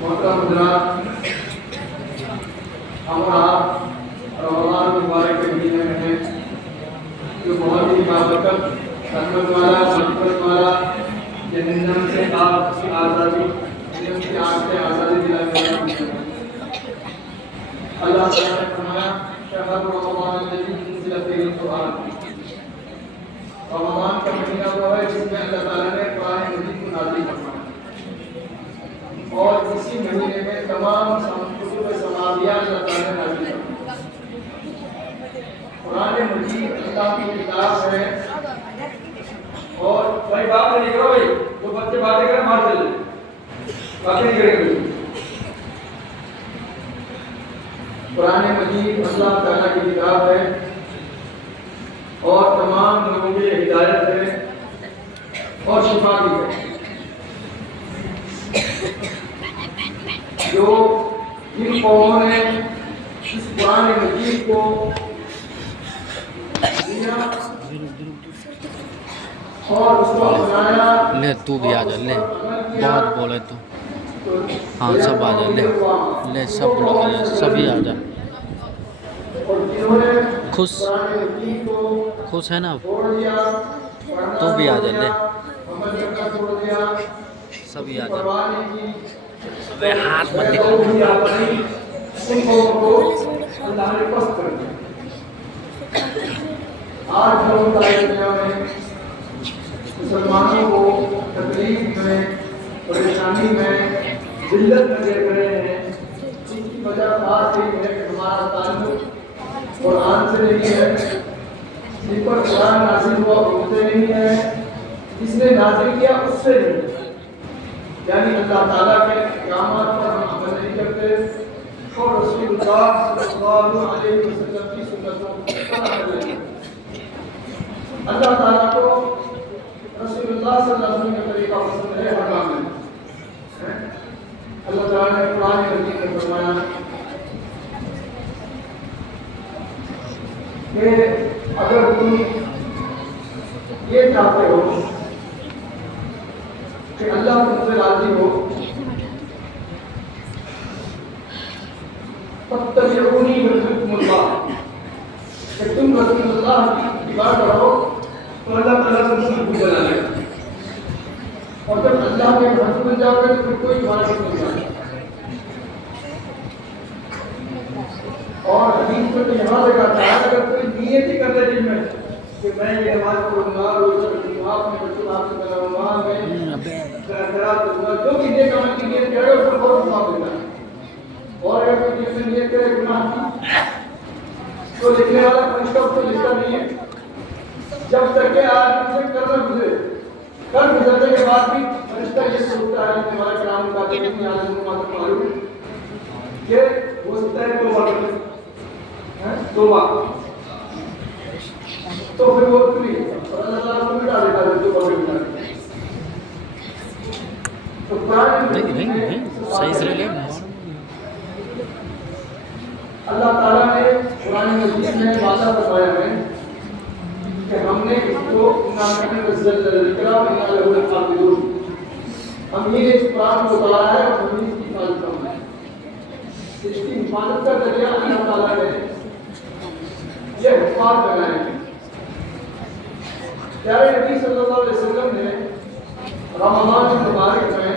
محترم حضرات، ہم اور آپ رمضان مبارک کے مہینے میں ہیں جو بہت ہی بابرکت، رحمت والا، برکت والا، جہنم سے آگ کی آزادی، جہنم کی آگ سے آزادی دلانے والا مہینہ ہے۔ اللہ تعالیٰ نے فرمایا شہر رمضان الذی انزل فیہ القرآن، رمضان کا مہینہ وہ ہے جس میں اللہ تعالیٰ نے قرآن مجید کو نازل فرمایا، اور اسی مہینے میں تمام کتب سماویہ اللہ تعالیٰ نے نازل فرمایا۔ قرآن مجید اللہ کی کتاب ہے، اور بھائی بات نہیں کرو، بھائی جو بچے باتیں کریں مار چلے، باتیں نہیں کریں گے۔ قرآن مجید اللہ تعالیٰ کی کتاب ہے اور تمام لوگوں کے لیے ہدایت ہے اور شفا بھی ہے۔ جو جن قوموں نے اس قرآن مجید کو دیا اور اس کو اپنایا، لے تو بھی آ جا، لے بہت بولے تو، ہاں سب آ جا، لے سب لوگ آ جا، سبھی آ جا۔ خوش ہے نا، تو بھی آ جا، لے سبھی آ جا۔ ابے ہاتھ مت دکھا۔ آج ہم دنیا میں مسلمانوں کو تکلیف میں، پریشانی میں، ذلت میں دیکھ رہے ہیں۔ اس کی وجہ خاص یہ ہے کہ ہمارا تعلق قرآن سے نہیں ہے، جس پر قرآن نازل ہوا ان سے نہیں ہے، جس نے نازل کیا اس سے نہیں ہے۔ یعنی اللہ تعالیٰ کے احکامات پر ہم عمل نہیں کرتے اور رسول اللہ صلی اللہ علیہ وسلم کی سنتوں پر عمل نہیں کرتے۔ اللہ تعالیٰ کو رسول اللہ صلی اللہ علیہ وسلم کا طریقہ پسند ہے ہر کام میں۔ اللہ تعالیٰ نے قرآن مجید میں فرمایا کہ اگر تم یہ چاہتے ہو کہ اللہ تم سے راضی ہو، فاتبعونی یحببکم اللہ، کہ تم رسول اللہ کی اتباع کرو تو اللہ تعالیٰ تم سے محبوب بنا لے گا، اور جب اللہ کے محبوب بن جاؤ گے تو پھر کوئی تمہارا نہیں جائے۔ اور حدیث میں تو یہاں لگا تھا اگر کوئی نیت ہی کر لے دل میں کہ میں یہ نماز پڑھوں گا، روزہ رکھوں گا، اپنے بچوں آپ سے کراؤں گا، میں خیرات دوں گا، جو بھی نیک عمل کی نیت کرے اس کو بہت ثواب ملتا ہے۔ اور اگر کوئی دل میں نیت کرے گناہ کی تو لکھنے والا فرشتہ اس کو لکھتا نہیں ہے، جب تک کہ آدمی سے کر نہ گزرے، کر گزرنے کے بعد بھی فرشتہ یہ سوچتا ہے کہ ہمارے کلام کا دل میں آدمی کو معلوم کہ وہ سکتا ہے توبہ، تو پھر وہ بھی اور اللہ تعالیٰ کو مٹا دیتا ہے توبہ بھی مٹا دیتا ہے۔ تو قرآن صحیح سے لے اللہ تعالیٰ نے قرآن مجید میں وعدہ فرمایا ہے کہ ہم نے اس کو ہم یہ اس قرآن کو اتارا ہے اور ہم اس کی حفاظت کرنا ہے۔ اس کی حفاظت کا ذریعہ اللہ تعالیٰ نے یہ حفاظ بنائے ہیں۔ پیارے نبی صلی اللہ علیہ وسلم نے رمضان مبارک میں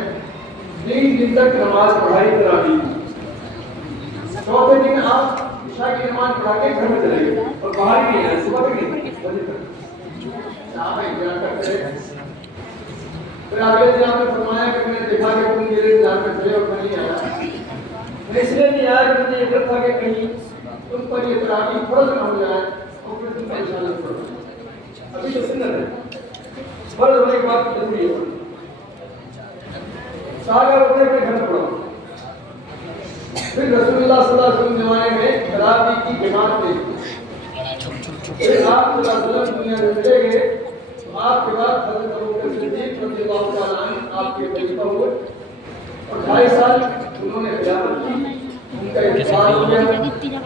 3 دن تک نماز پڑھائی کرا دی۔ چوتھے دن آپ عشاء کی نماز پڑھا کے گھر میں چلے گئے اور باہر ہی نہیں آئے، صبح تک نہیں صحابہ انتظار کرتے رہے۔ پھر اگلے دن آپ نے فرمایا کہ میں نے دیکھا کہ تم میرے انتظار کرتے رہے اور میں نہیں آیا، میں اس لیے نہیں آیا کہ مجھے یہ ڈر تھا کہ کہیں تم پر یہ تراویح فرض نہ ہو جائے اور پھر تم پریشان نہ پڑو۔ ابھی تو سنت ہے، فرض ہونے کے بعد ضروری ہے، سارے اپنے اپنے گھر میں پڑھو۔ پھر رسول اللہ صلی اللہ علیہ وسلم زمانے میں تراویح کی جماعت تھی، پھر آپ صلی اللہ علیہ وسلم دنیا سے چلے گئے تو آپ کے بعد حضرت ابوبکر صدیق رضی اللہ تعالیٰ عنہ آپ کے خلیفہ ہوئے اور 2.5 سال انہوں نے خلافت کی، ان کا انتقال ہو گیا۔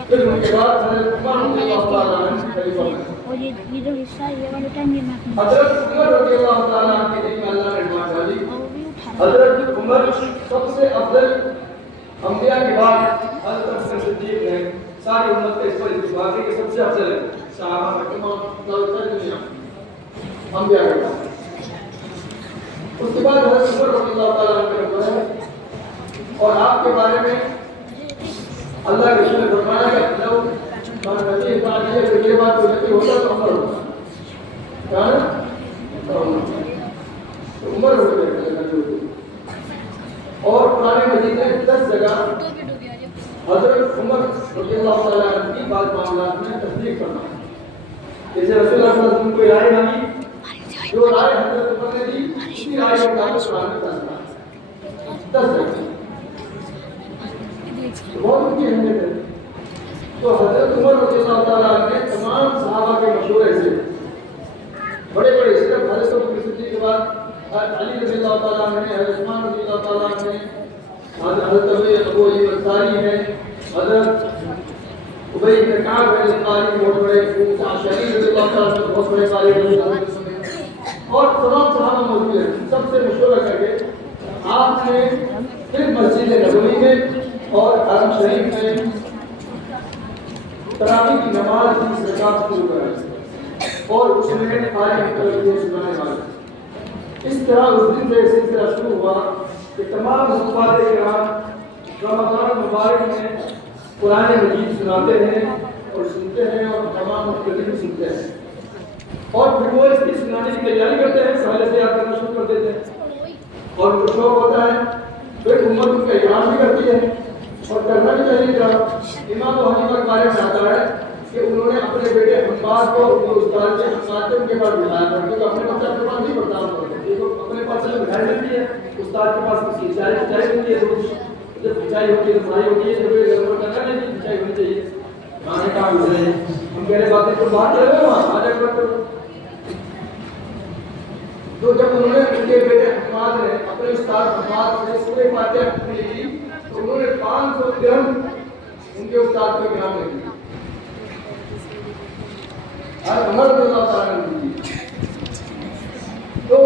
پھر ان کے بعد حضرت عمر رضی اللہ تعالیٰ عنہ خلیفہ ہوئے۔ حضرت عمر رضی اللہ تعالیٰ عنہ کے دل میں اللہ نے رحمت عمر سب سے افضل انبیاء کے بعد حضرت ابوبکر صدیق نے ساری امت کا اس پر اتفاق ہے کہ سب سے افضل ہے صحابہ میں تمام دنیا انبیاء کے بعد. اس کے بعد حضرت عمر رضی اللہ تعالیٰ عنہ کا نمبر ہے اور آپ کے بارے میں اللہ کے رسول نے فرمایا کہ لو مانا نبی بات ہے کہ یہ بات کوئی نبی ہوتا تو عمر ہوتا. کیا ہے؟ تو عمر ہوتے ہیں. اور قرآن مجید میں 10 جگہ حضرت عمر رضی اللہ تعالیٰ عنہ کی بات معاملات میں تصدیق کرنا. جیسے رسول اللہ صلی اللہ علیہ وسلم کوئی رائے مانی جو رائے حضرت عمر نے دی اسی رائے کے مطابق قرآن میں فیصلہ 10 جگہ بہت اچھی اہمیت ہے. تو حضرت عمر رضی اللہ تعالیٰ عنہ نے تمام صحابہ کے مشورے سے بڑے بڑے صرف حضرت ابوبکر صدیق کے بعد علی رضی اللہ تعالیٰ عنہ نے حضرت عثمان رضی اللہ تعالیٰ عنہ نے حضرت ابو ایوب انصاری ہیں حضرت ابی بن کعب رضی اللہ عنہ بہت بڑے شہید رضی اللہ تعالیٰ عنہ بہت بڑے قاری رضی اللہ عنہ اور تمام صحابہ موجود ہیں. سب سے مشورہ کر کے آپ نے پھر مسجد نبوی میں اور حرم شریف میں تراویح کی نماز کی رکعت شروع کرائی اور اس میں قاری مختلف سنانے والے. اس طرح اس دن سے سلسلہ شروع ہوا کہ تمام حفاظ کرام رمضان مبارک میں قرآن مجید سناتے ہیں اور سنتے ہیں اور تمام مختلف سنتے ہیں اور پھر وہ اس کی سنانے کی تیاری کرتے ہیں. پہلے سے یاد کرنا شروع کر دیتے ہیں اور ان کو شوق ہوتا ہے. پھر امت ان کا احترام بھی کرتی ہے اور کرنا بھی چاہیے. کیا امام ابو حنیفہ کے بارے میں آتا ہے کہ انہوں نے اپنے بیٹے حماد کو ان کے استاد سے حماد ان کے پاس بٹھایا تھا کیونکہ اپنے بچہ کے پاس نہیں پڑھتا اپنے پاس چلے بٹھائی جاتی ہے. استاد کے پاس کسی چاہیے ہوتی ہے جب بچائی ہوتی ہے تو پڑھائی ہوتی ہے جب گڑبڑ کرنا نہیں بچائی ہونی چاہیے. کھانے کا گزرے ہم کہہ رہے باتیں تو بات چل رہے وہاں آ جا کر. تو جب انہوں نے ان کے بیٹے حماد نے اپنے استاد حماد سے سورہ فاتحہ لکھی تو انہوں نے 500 درہم ان کے استاد کو انعام میں دی. اور عمر رضی اللہ تعالیٰ عنہ دی. تو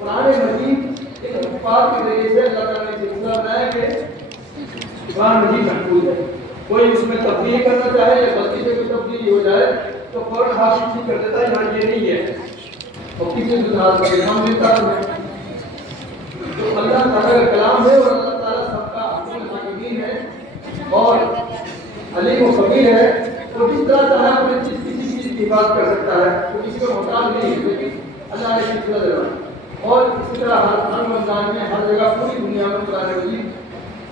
قرآن مجید ایک الفاظ کے ذریعے سے اللہ تعالیٰ نے سلسلہ بنایا کہ قرآن مجید محفوظ ہے. کوئی اس میں تبدیلی کرنا چاہے یا غلطی سے کوئی تبدیلی ہو جائے تو فوراً ہاتھ ٹھیک کر دیتا ہے یہاں یہ نہیں ہے اور کسی دنیا کا انعام ملتا ہے. تو اللہ تعالیٰ کا کلام ہے اور اللہ تعالیٰ سب کا حکیم حاکمین ہے اور علیم و خبیر ہے. تو جس طرح چاہے اپنے کسی چیز کی بات کر سکتا ہے تو کسی کو محتاج نہیں ہے لیکن اللہ نے سلسلہ دیا. اور اسی طرح ہر رمضان میں ہر جگہ پوری دنیا میں قرآن مجید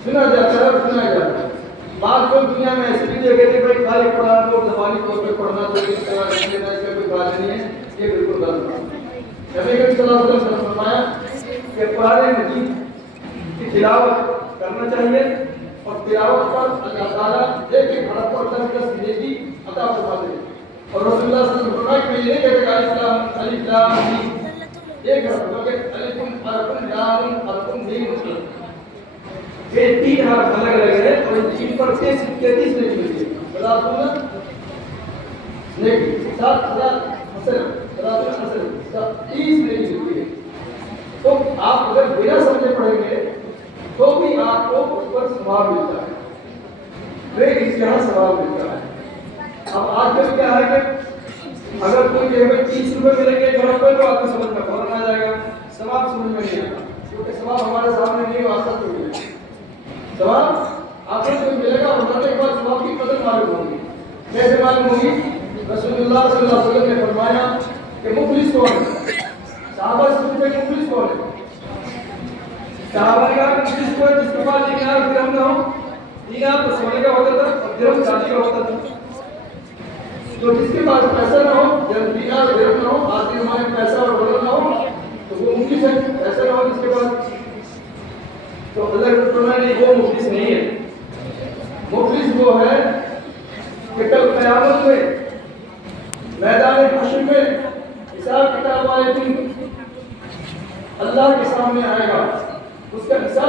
سنا جاتا ہے اور سنا جاتا ہے. بعض لوگ دنیا میں ایسے بھی جگہ کہ بھائی خالی قرآن کو زبانی طور پہ پڑھنا چاہیے اس طرح رکھ لینا اس کا کوئی بات نہیں ہے. یہ بالکل غلط ہے. نبی کریم صلی اللہ علیہ وسلم نے فرمایا کہ قرآن مجید کی تلاوت کرنا چاہیے اور تلاوت پر اللہ تعالیٰ ایک ایک حرف پر 10 نیکی عطا فرماتے ہیں. اور رسول اللہ صلی اللہ علیہ وسلم نے فرمایا کہ یہ کہ الف لام میم ایک حرف بلکہ الف حرف لام حرف میم یہ 3 حرف الگ الگ ہے اور ان پر 33 نیکی ملتی ہے. بتا دوں نیکی 7000 حسن 30 نیکی ملتی ہے. تو آپ اگر بنا سمجھے پڑھیں گے تو بھی آپ کو اس پر ثواب ملتا ہے. پھر اس یہاں ثواب ملتا ہے. اب آج کل کیا ہے کہ اگر کوئی کہ ہمیں 30 روپے ملیں گے گھر پر تو آپ کو سمجھ میں فوراً آ جائے گا. ثواب سمجھ میں نہیں آتا کیونکہ ثواب ہمارے سامنے نہیں واسطہ تو ملے گا. ثواب آپ کو ملے گا اور مرنے کے بعد ثواب کی قدر معلوم ہوگی. کیسے معلوم ہوگی؟ رسول اللہ صلی اللہ علیہ وسلم نے فرمایا کہ مفلس کون ہے؟ صحابہ سے پوچھے کہ مفلس کون ہے؟ صحابہ نے کہا کہ مفلس کون ہے جس کے پاس 1 دینار درہم نہ ہو. دینار تو سونے کا ہوتا تھا اور درہم چاندی کا ہوتا تھا. تو جس کے پاس پیسہ نہ ہو یا دینار درہم نہ ہو آج کے زمانے میں پیسہ اور ڈالر نہ ہو تو وہ مفلس ہے. پیسہ نہ ہو جس کے پاس تو اللہ کے فرمان نے وہ مفلس نہیں ہے. مفلس وہ ہے کہ کل قیامت میں میدان حشر میں حساب کتاب والے دن اللہ کے سامنے آئے گا. اس کا حساب